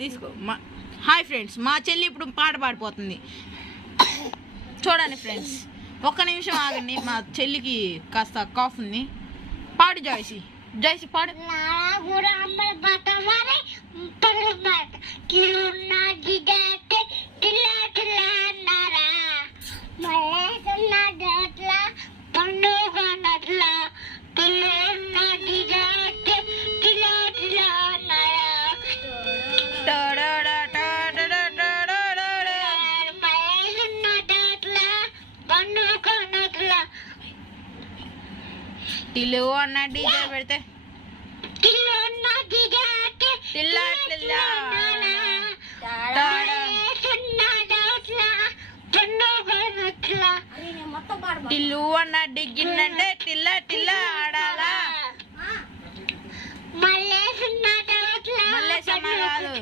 తీసుకో hi friends, మా చెల్లి ఇప్పుడు పాట పాడిపోతుంది చూడండి ఫ్రెండ్స్. ఒక్క నిమిషం ఆగండి, మా చెల్లికి కాస్త కాఫ్ ఉంది. పాడు జాయిసి, జాయిసి పాడు. టిల్లు అన్న డీజే పెడితే టిల్లు అన్న డిగ్గిందంటే టిల్ల టిల్ల ఆడాలా. మల్లేశన్న కాదు.